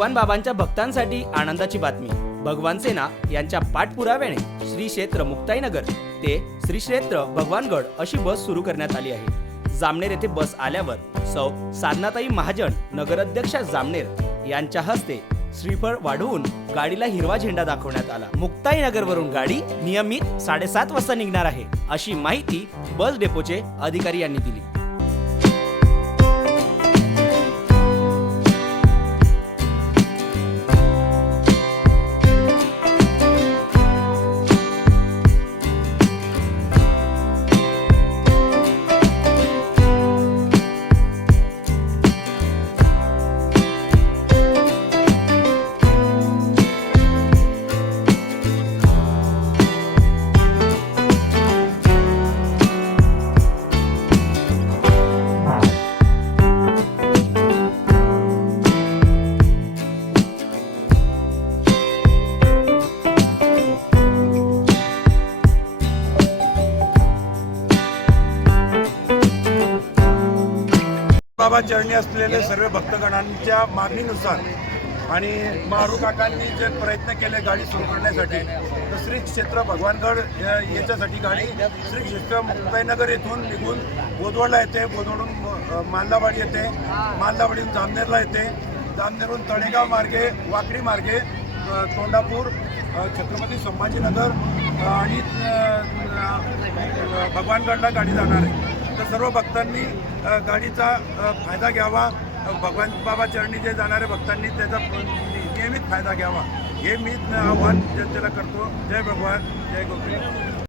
भगवान बाबांच्या भक्तांसाठी आनंदाची बातमी. भगवान सेना यांच्या पाठपुराव्याने श्री क्षेत्र मुक्ताईनगर ते श्री क्षेत्र भगवानगड अशी बस सुरू करण्यात आली आहे. जामनेर येथे बस आल्यावर सौ साधनाताई महाजन नगराध्यक्षा जामनेर यांच्या हस्ते श्रीफळ वाढवून गाडीला हिरवा झेंडा दाखवण्यात आला. मुक्ताईनगरवरून गाडी नियमित साडेसात वाजता निघणार आहे अशी माहिती बस डेपोचे अधिकारी यांनी दिली. बाबा चरणी असलेले सर्व भक्तगणांच्या मागणीनुसार आणि मारू काकांनी जे प्रयत्न केले गाडी सुरू करण्यासाठी तर श्री क्षेत्र भगवानगड याच्यासाठी गाडी श्री क्षेत्र मुक्ताईनगर येथून निघून बोदवडला येते. बोदवडून मालदावाडी येते. मालदावाडीहून जामनेरला येते. जामनेरहून तळेगाव मार्गे वाकडी मार्गे तोंडापूर छत्रपती संभाजीनगर आणि भगवानगडला गाडी जाणार आहे. तर सर्व भक्तांनी गाडीचा फायदा घ्यावा. भगवान बाबा चरणी जे जाणाऱ्या भक्तांनी त्याचा नियमित फायदा घ्यावा. हे मी आव्हान जनतेला करतो. जय भगवान जय गोपी